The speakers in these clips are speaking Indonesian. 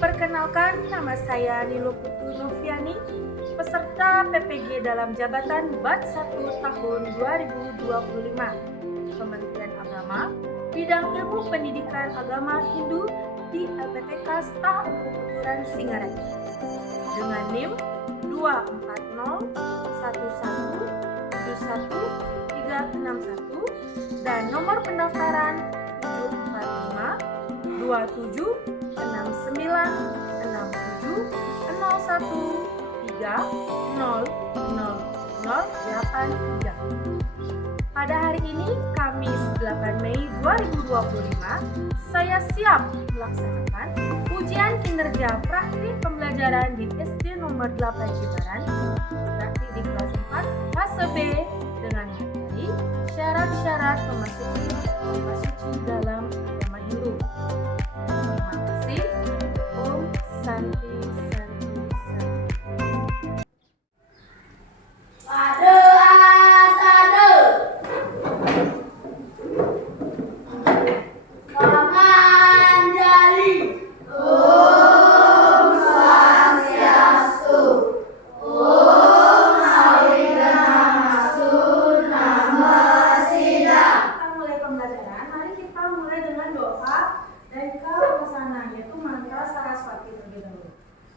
Perkenalkan, nama saya Nilo Putu Noviani, peserta PPG dalam jabatan BAT 1 tahun 2025, Kementerian Agama, bidang ilmu pendidikan agama Hindu di LPTK Staf Keputuran Singaraja, dengan NIM 240117131 dan nomor pendaftaran 745 27 69 67 01 3 0 0 0 83. Pada hari ini, Kamis 8 Mei 2025, saya siap melaksanakan ujian kinerja praktik pembelajaran di SD nomor 8 Cibaran, praktik di kelas 4 fase B dengan materi syarat-syarat memasuki agama suci dalam agama Hindu. Terima kasih. Om Santi Santi Santi.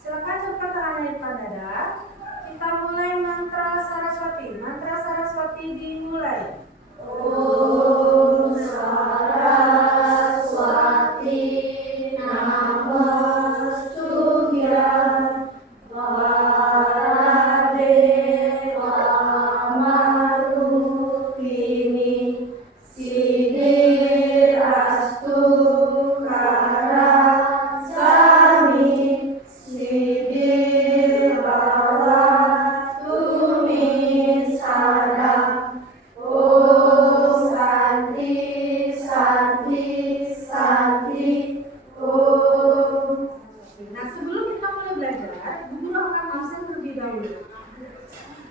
Silakan cepat tangan lipat dada. Kita mulai mantra Saraswati. Mantra Saraswati dimulai. Om Saraswati Namostubhya Varade Kamarupini Siddhirastu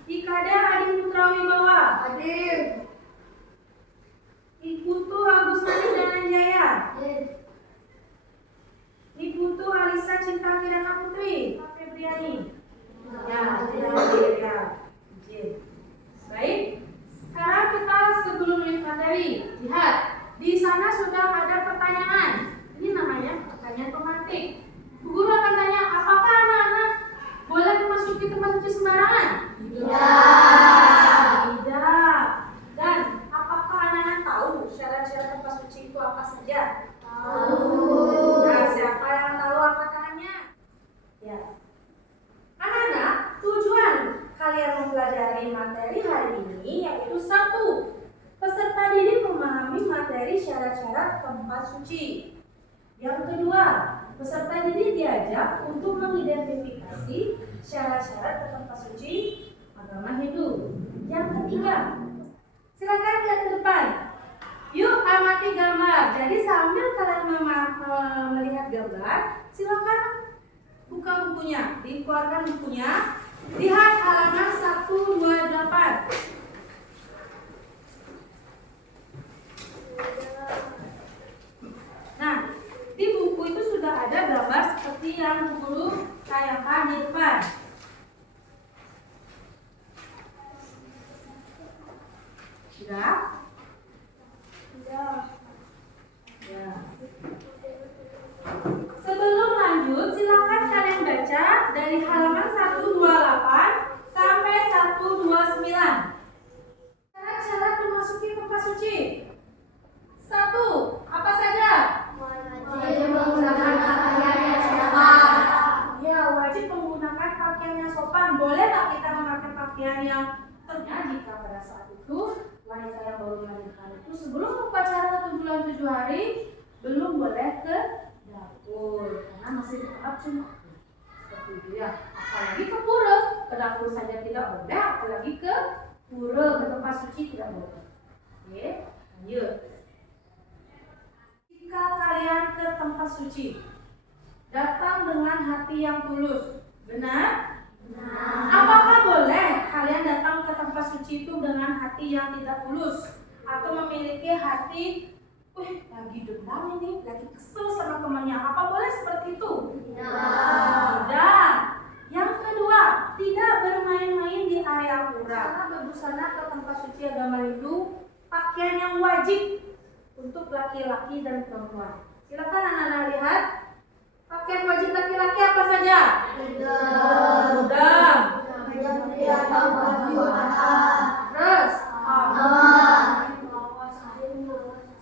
Ikada Adi Putra Wibawa. Hadir. Iputu Agusmani Dananjaya. Hadir. Iputu Alisa Cinta Kirana Putri. Febriani. Ya, tidak hadir ya. Baik. Sekarang kita sebelum materi, lihat di sana sudah ada pertanyaan. Ini namanya pertanyaan pematik. Bu Guru akan tanya, apakah anak-anak boleh memasuki tempat suci sembarangan? Tidak. Dan apakah anak-anak tahu syarat-syarat tempat suci itu apa saja? Tahu. Nah, siapa yang tahu apa tangannya? Ya. Anak-anak, tujuan kalian mempelajari materi hari ini yaitu 1. Peserta didik memahami materi syarat-syarat tempat suci. Yang kedua, peserta didik diajak untuk mengidentifikasi syarat-syarat tempat suci agama Hindu. Yang ketiga, silakan lihat ke depan. Yuk amati gambar. Jadi sambil kalian melihat gambar, silakan buka bukunya, dikeluarkan bukunya. Lihat halaman 128. Nah, di buku itu sudah ada gambar seperti yang guru tayangkan di depan. Sudah? Sudah. Ya. Sebelum lanjut, silakan kalian baca dari halaman 128 sampai 129. Syarat-syarat memasuki tempat suci. 1. Apa saja? Wajib menggunakan pakaian yang sopan. Ya, wajib menggunakan pakaian yang sopan. Boleh tak kita memakai pakaian yang jika pada saat itu wanita yang baru melahirkan itu sebelum upacara 7 bulan 7 hari belum boleh ke dapur karena masih dianggap cuma seperti itu ya. Apalagi ke pura, ke dapur saja tidak boleh, apalagi ke pura, ke tempat suci tidak boleh. Oke, lanjut. Jika kalian ke tempat suci, datang dengan hati yang tulus. Benar? Apakah boleh kalian datang ke tempat suci itu dengan hati yang tidak tulus atau memiliki hati lagi dendam ini, lagi kesel sama temannya? Apa boleh seperti itu? Tidak. perempuan. Silakan anak-anak lihat. Pakaian wajib laki-laki apa saja? Udang. Terus?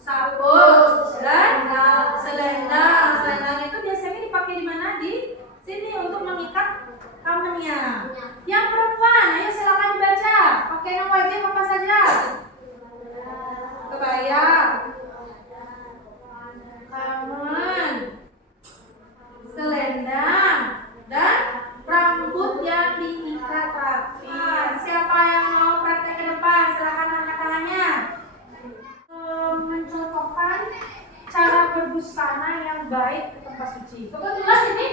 Sabut dan selendang. Selendang itu biasanya dipakai di mana? Di sini untuk mengikat kamennya. Yang perempuan, ayo silakan dibaca. Pakaian yang wajib apa saja? Kebaya, kamen, selendang, dan rambut yang diikat rapi. Siapa yang mau praktek ke depan? Silakan angkat tangannya. Mencontohkan cara berbusana yang baik ke tempat suci. Kebetulan ini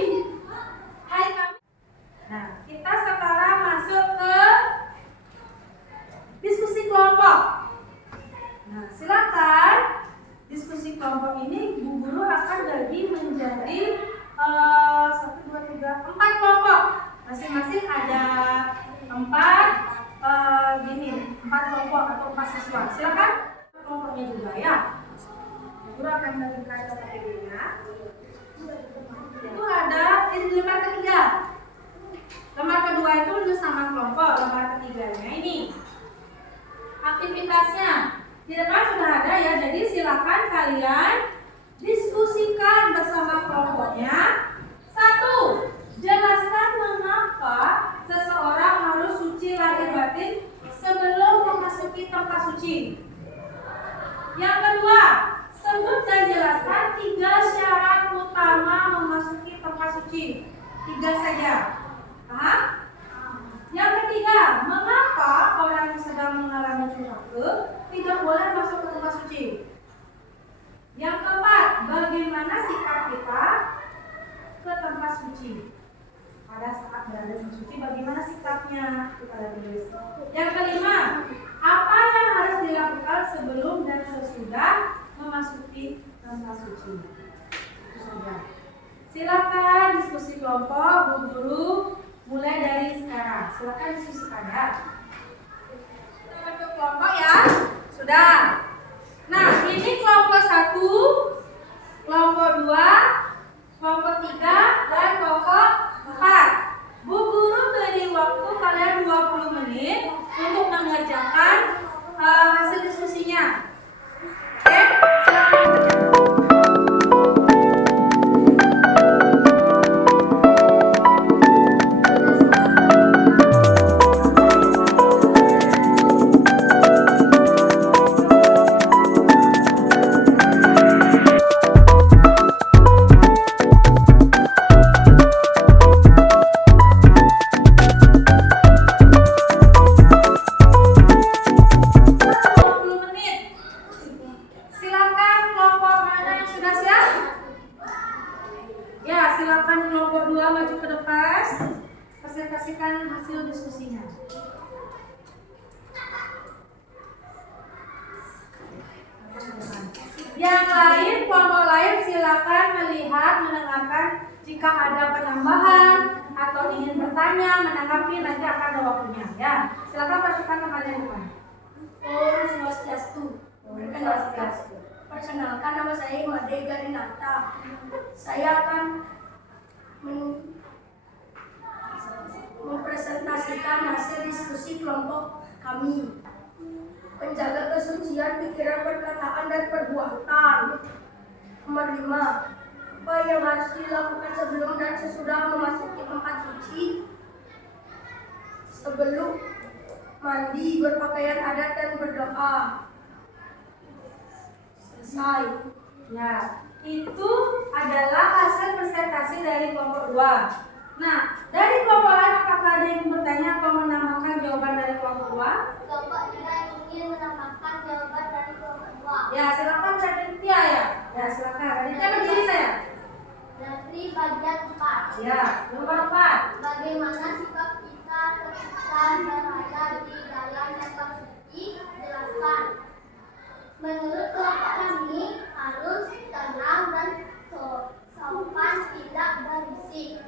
hari Kamis. Nah, kita sekarang masuk ke diskusi kelompok. Nah, silakan diskusi kelompok ini Bu Guru akan bagi menjadi 1, 2, 3, 4 kelompok. Masing-masing ada 4 kelompok atau 4 siswa. Silakan kelompoknya juga ya. Guru akan berikan PPT-nya. Itu ada di lembar ketiga. Lembar kedua itu menulis nama kelompok. Lembar ketiganya ini aktivitasnya. Di depan sudah ada ya. Jadi silakan kalian diskusikan bersama kelompoknya. 1. Jelaskan mengapa seseorang harus suci lahir batin sebelum memasuki tempat suci. Yang kedua, sebut dan jelaskan 3 syarat utama memasuki tempat suci. 3 saja. Paham? Yang ketiga, mengapa orang yang sedang mengalami curhake tidak boleh masuk ke tempat suci? Yang keempat, bagaimana sikap kita ke tempat suci? Pada saat berada di suci, bagaimana sikapnya? Kita tulis. Yang kelima, apa yang harus dilakukan sebelum dan sesudah memasuki tempat suci? Itu saja. Silakan diskusi kelompok, Bu Guru mulai dari sekarang. Silakan diskusikan ya. Sudah bentuk kelompok ya? Sudah. Nah, ini kelompok 1, kelompok 2, kelompok 3, dan kelompok 4. Bu Guru beri waktu kalian 20 menit untuk mengerjakan hasil diskusinya. Oke, silakan bekerja. Presentasikan hasil diskusinya. Yang lain, kelompok lain silakan melihat, mendengarkan jika ada penambahan atau ingin bertanya, menanggapi, nanti akan ada waktunya ya. Silakan perhatikan kembali yang depan. Om Swastiastu. Perkenalkan nama saya Made Garinata. Saya akan mempresentasikan hasil diskusi kelompok kami. Menjaga kesucian pikiran, perkataan, dan perbuatan. Nomor 5. Apa yang harus dilakukan sebelum dan sesudah memasuki tempat suci? Sebelum mandi, berpakaian adat, dan berdoa. Selesai. Ya, itu adalah hasil presentasi dari kelompok 2. Nah, dari kelompok lain apakah ada yang bertanya atau menambahkan jawaban dari kelompok 2? Kelompok 3 ingin menambahkan jawaban dari kelompok 2. Ya, silakan Raditya ya. Ya, silakan. Raditya berdiri saya. Dari bagian 4. Ya, nomor 4. Bagaimana sikap kita ketika berada di dalam tempat suci? Jelaskan. Menurut kelompok kami harus tenang dan sopan, tidak berisik,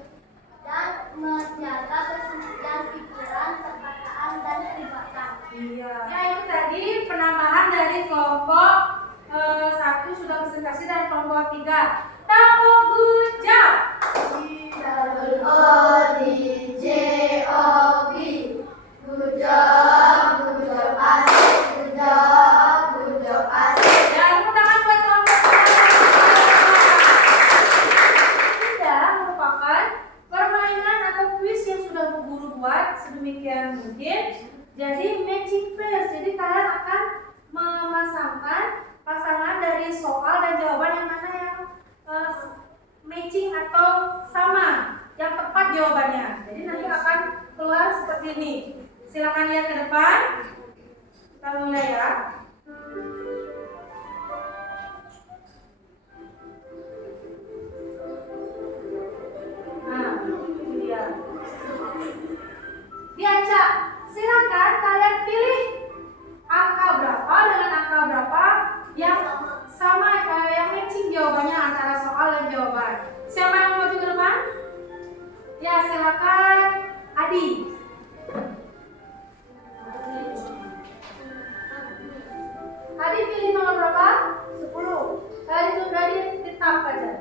dan menjaga kesucian pikiran, perkataan, dan perbuatan. Iya. Ya, itu tadi penambahan dari kelompok 1 sudah presentasi dari kelompok 3. Tepuk good job. G-O-D-J-O-B. Good job asik, good job asik. Ya, tepuk tangan buat kelompok 3. Tidak merupakan permainan atau kuis yang sudah Bu Guru buat sedemikian mungkin. Jadi matching phrase. Jadi kalian akan memasangkan pasangan dari soal dan jawaban yang mana yang matching atau sama, yang tepat jawabannya. Jadi nanti akan keluar seperti ini. Silakan lihat ke depan. Kita mulai ya. Nah, ini dia. Diacak. Silakan kalian pilih angka berapa dengan angka berapa yang sama, yang matching jawabannya antara soal dan jawaban. Siapa yang mau maju ke depan? Ya, silakan Adi. Adi pilih nomor berapa? 10. Tadi tetap aja.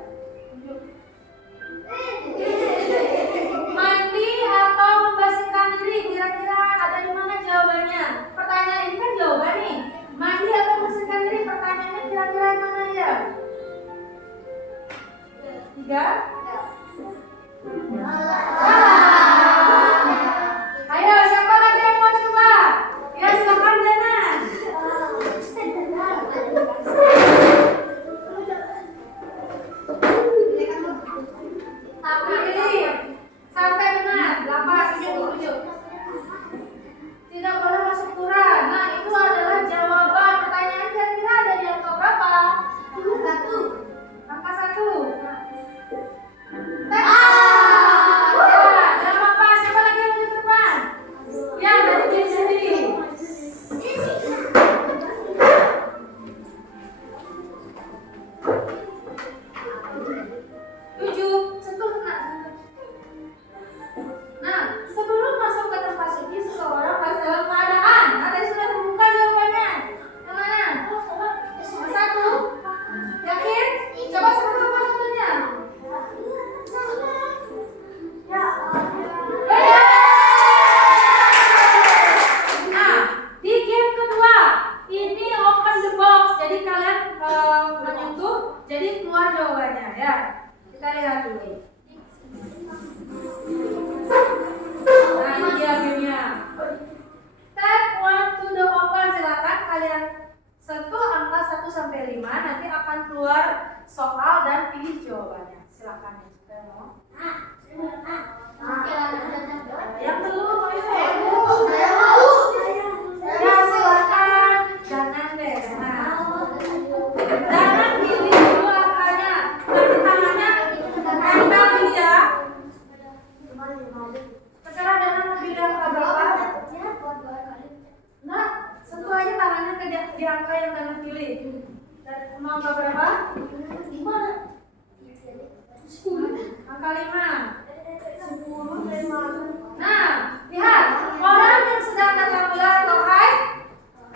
Mandi atau membersihkan diri, kira-kira ada di mana jawabannya? Pertanyaan ini kan jawaban nih. Mandi atau membersihkan diri, pertanyaannya kira-kira yang mana ya? 3. Ayo, siapa lagi yang mau coba? Ya, silakan Dana. Pilih sampai benar 8, 7, 7. Tidak boleh masuk kurang. Nah, itu adalah jawaban. Pertanyaan kira-kira ada di angka berapa? 1. Angka 1. Ya, jangan lupa. Siapa lagi yang di depan? Ya, dari diri sendiri. 7. Sentuh kena. Nah, sebelum masuk ke tempat suci, seseorang harus dalam keadaan. Nah, tadi sudah terbuka jawabannya. Yang mana? Yang 1. Yakin? Coba sebut apa satunya. Nah, di game kedua ini open the box. Jadi kalian menyentuh, jadi keluar jawabannya ya. Kita lihat dulu. Nah, ini dia gamenya. Tap 1 to the open. Silakan kalian sentuh angka 1 sampai 5. Nanti akan keluar soal dan pilih jawabannya. Silakan. Yang belum, ayo. Ya, silakan. Jangan deh. Jangan pilih dulu angkanya. Nanti tangannya kita pilih ya. Terserah Dana mau pilih angka berapa. Nah, sentuh aja tangannya di angka yang Dana pilih. Dan mau angka berapa? 10. Angka 5. 10. Nah, lihat. Orang yang sedang datang bulan atau hai,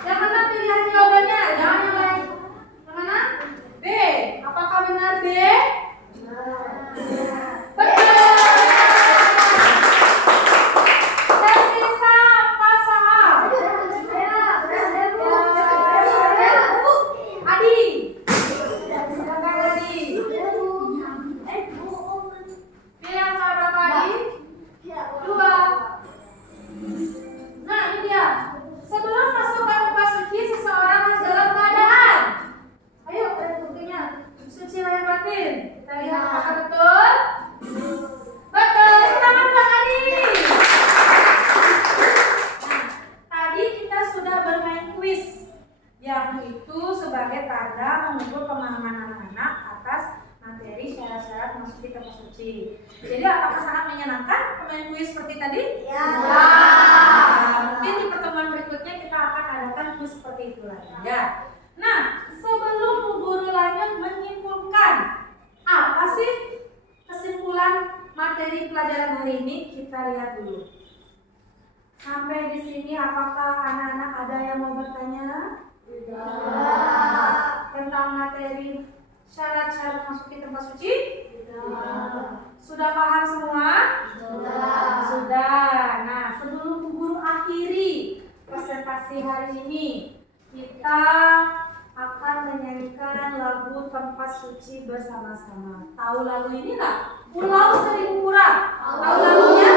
yang mana pilihan jawabannya? Jangan yang lain. Yang mana? B. Apakah benar B? Betul. Tersisa pasangan Adi. Silakan Adi. Pilih angka berapa Adi? 2. Nah, ini dia. Sebelum masuk ke tempat suci, seseorang harus dalam keadaan. Ayo, buktinya. Suci lahir batin. Kita lihat apakah betul. Betul. Tangan Pak Adi. Nah, tadi kita sudah bermain kuis, yang itu sebagai tanda mengukur pemahaman anak-anak atas materi syarat-syarat memasuki tempat suci. Jadi apakah sangat menyenangkan bermain kuis seperti tadi? Ya. Mungkin di pertemuan berikutnya kita akan adakan kuis seperti itu lagi ya. Nah, sebelum Bu Guru lanjut menyimpulkan apa sih kesimpulan materi pelajaran hari ini, kita lihat dulu. Sampai di sini apakah anak-anak ada yang mau bertanya? Tidak. tentang materi syarat-syarat masuki tempat suci? Sudah paham semua? Sudah. Nah, sebelum Bu Guru akhiri presentasi hari ini, kita akan menyanyikan lagu tempat suci bersama-sama. Tahu lagu ini nggak? Pulau Seribu Pura. Tahu lagunya?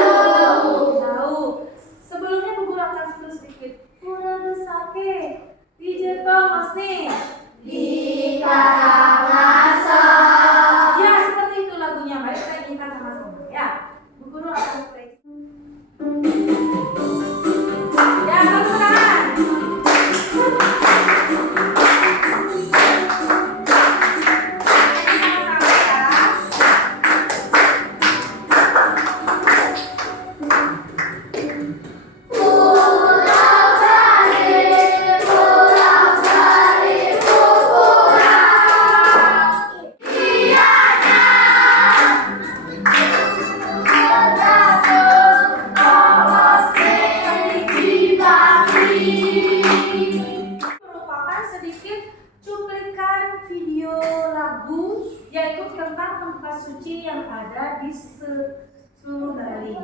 Tahu. Sebelumnya Bu Guru akan sebut sedikit. Pura besake di Jetong Masni. Di Karangasem. Ya, seperti itu lagunya. Mari kita nyanyikan sama-sama ya. Bu Guru akan play. Ya, teman-teman. Suci yang ada di seluruh Bali.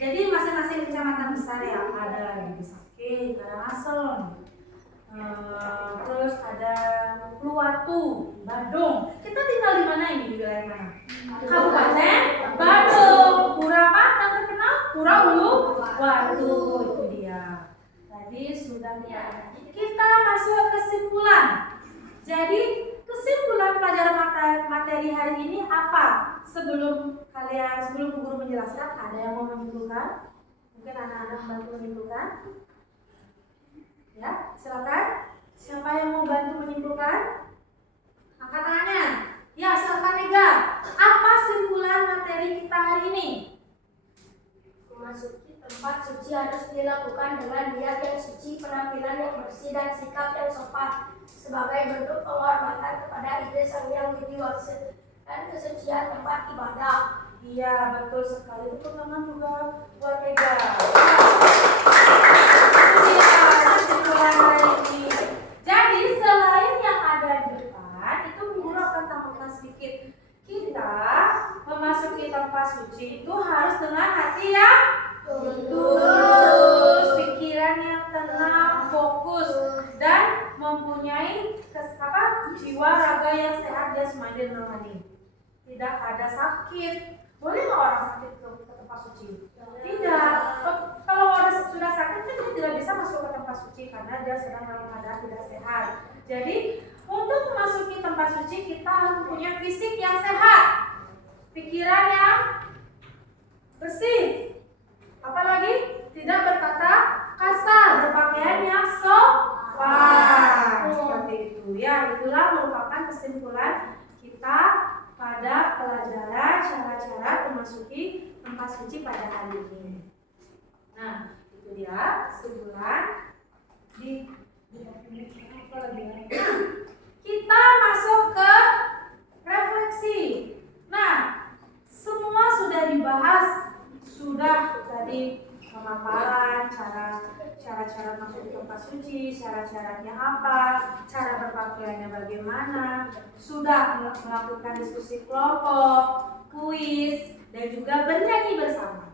Jadi masing-masing kecamatan besar ya, ada yang di Sake, Karangasem, terus ada Luwatu, Badung. Kita tinggal di mana ini, di wilayah mana? Kabupaten Badung. Pura apa yang terkenal? Pura Uluwatu, itu dia. Tadi sudah kita masuk kesimpulan. Jadi kesimpulan pelajaran materi hari ini apa? Sebelum Bu Guru menjelaskan, ada yang mau menyimpulkan? Mungkin anak-anak bantu menyimpulkan? Ya, silakan. Siapa yang mau bantu menyimpulkan? Angkat tangannya. Ya, silakan Ega. Apa simpulan materi kita hari ini? Memasuki tempat suci harus dilakukan dengan niat yang suci, penampilan yang bersih, dan sikap yang sopan sebagai bentuk penghormatan kepada ide Sang Hyang Widi Wangsa dan kesucian tempat ibadah. Iya, betul sekali. Itu teman juga buat Ega. Simpulan hari ini. Jadi selain yang ada di depan, itu Bu Guru akan tambahkan sedikit. Kita memasuki tempat suci itu harus dengan hati yang tulus, pikiran yang tenang, fokus, dan mempunyai jiwa raga yang sehat jasmani dan rohani. Tidak ada sakit. Boleh nggak orang sakit ke tempat suci? Tidak. Kalau orang sudah sakit kan dia tidak bisa masuk ke tempat suci karena dia sedang dalam keadaan tidak sehat. Jadi untuk memasuki tempat suci kita harus mempunyai fisik yang sehat, pikiran yang bersih, apalagi tidak berkata kasar, berpakaian yang sopan. Seperti itu ya. Itulah merupakan kesimpulan kita pada pelajaran cara-cara memasuki tempat suci pada hari ini. Nah, itu dia kesimpulan di kita masuk ke refleksi. Nah, semua sudah dibahas, sudah tadi pemaparan cara-cara masuk ke tempat suci, cara-caranya apa, cara berpakaiannya bagaimana, sudah melakukan diskusi kelompok, kuis, dan juga bernyanyi bersama.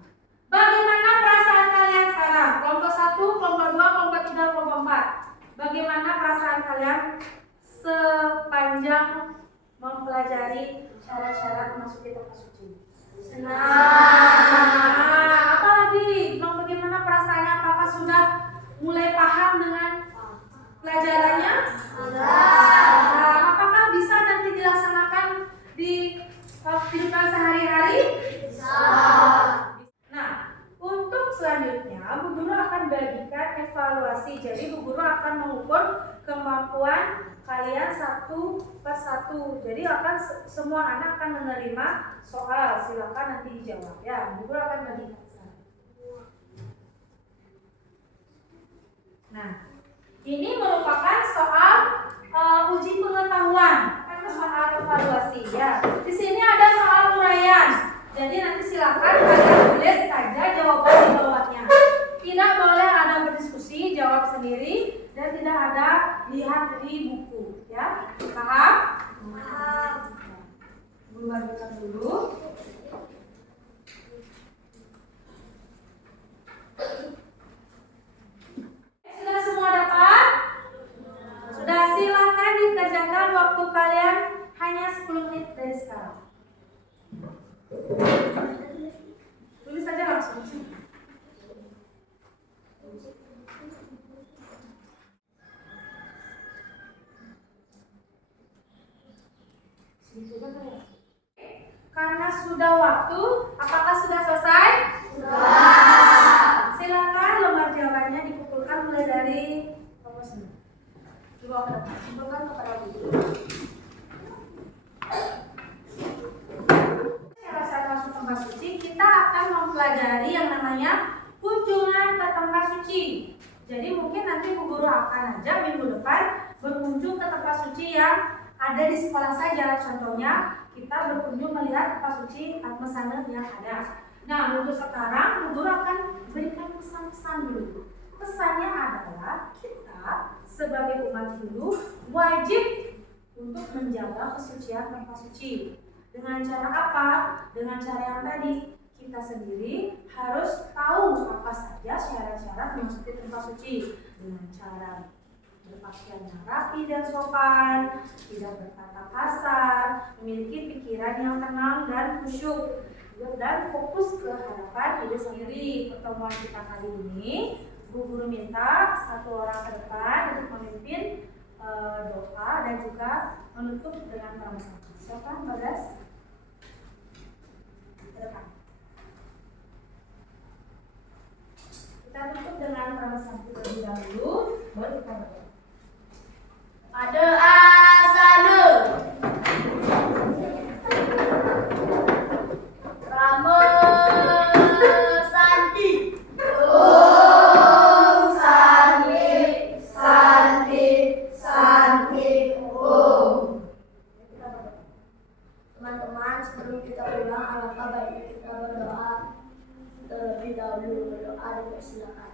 Bagaimana perasaan kalian sekarang? Kelompok 1, kelompok 2, kelompok 3, kelompok 4. Bagaimana perasaan kalian sepanjang mempelajari cara-cara memasuki tempat suci? Senang. Apalagi? Bagaimana perasaannya? Apakah sudah mulai paham dengan pelajarannya? Apakah bisa nanti dilaksanakan di kehidupan sehari-hari? Bisa. Nah, untuk selanjutnya Bu Guru akan bagikan evaluasi. Jadi Bu Guru akan mengukur kemampuan kalian satu per satu. Jadi akan semua anak akan menerima soal. Silakan nanti dijawab ya. Bu Guru akan bagikan. Nah, ini merupakan soal uji pengetahuan, kan soal evaluasi ya. Di sini ada soal uraian. Jadi nanti silakan kalian tulis saja jawaban di bawahnya. Tidak boleh ada berdiskusi, jawab sendiri, dan tidak ada lihat di buku, ya. Paham? Paham. Guru lanjutkan dulu. Sudah semua dapat? Sudah, silakan dikerjakan waktu kalian hanya 10 menit dari sekarang. Tulis saja langsung. Karena sudah waktu, apakah sudah selesai? Sudah. Silakan lembar jawabannya dikumpulkan mulai dari coba kumpulkan kepada guru. Syarat-syarat masuk tempat suci, kita akan mempelajari yang namanya kunjungan ke tempat suci. Jadi mungkin nanti Bu Guru akan ajak minggu depan berkunjung ke tempat suci yang ada di sekolah saja. Contohnya kita berkunjung melihat tempat suci Atmasana yang ada. Nah, untuk sekarang Bu Guru akan berikan pesan-pesan dulu. Pesannya adalah kita sebagai umat Hindu wajib untuk menjaga kesucian tempat suci. Dengan cara apa? Dengan cara yang tadi, kita sendiri harus tahu apa saja syarat-syarat memasuki tempat suci. Dengan cara berpakaian yang rapi dan sopan, tidak berkata kasar, memiliki pikiran yang tenang dan khusyuk, dan fokus ke hadapan diri sendiri. Pertemuan kita kali ini, Bu Guru minta satu orang ke depan untuk memimpin doa dan juga menutup dengan pramuka. Siapa, Bagas? Ke depan. Kita tutup dengan pramuka terlebih dahulu, baru kita berdoa. Pada asana Rama Santi Om Santi Santi Santi Om. Teman-teman, sebelum kita pulang, alangkah baiknya kita berdoa terlebih dahulu. Berdoa, dipersilakan.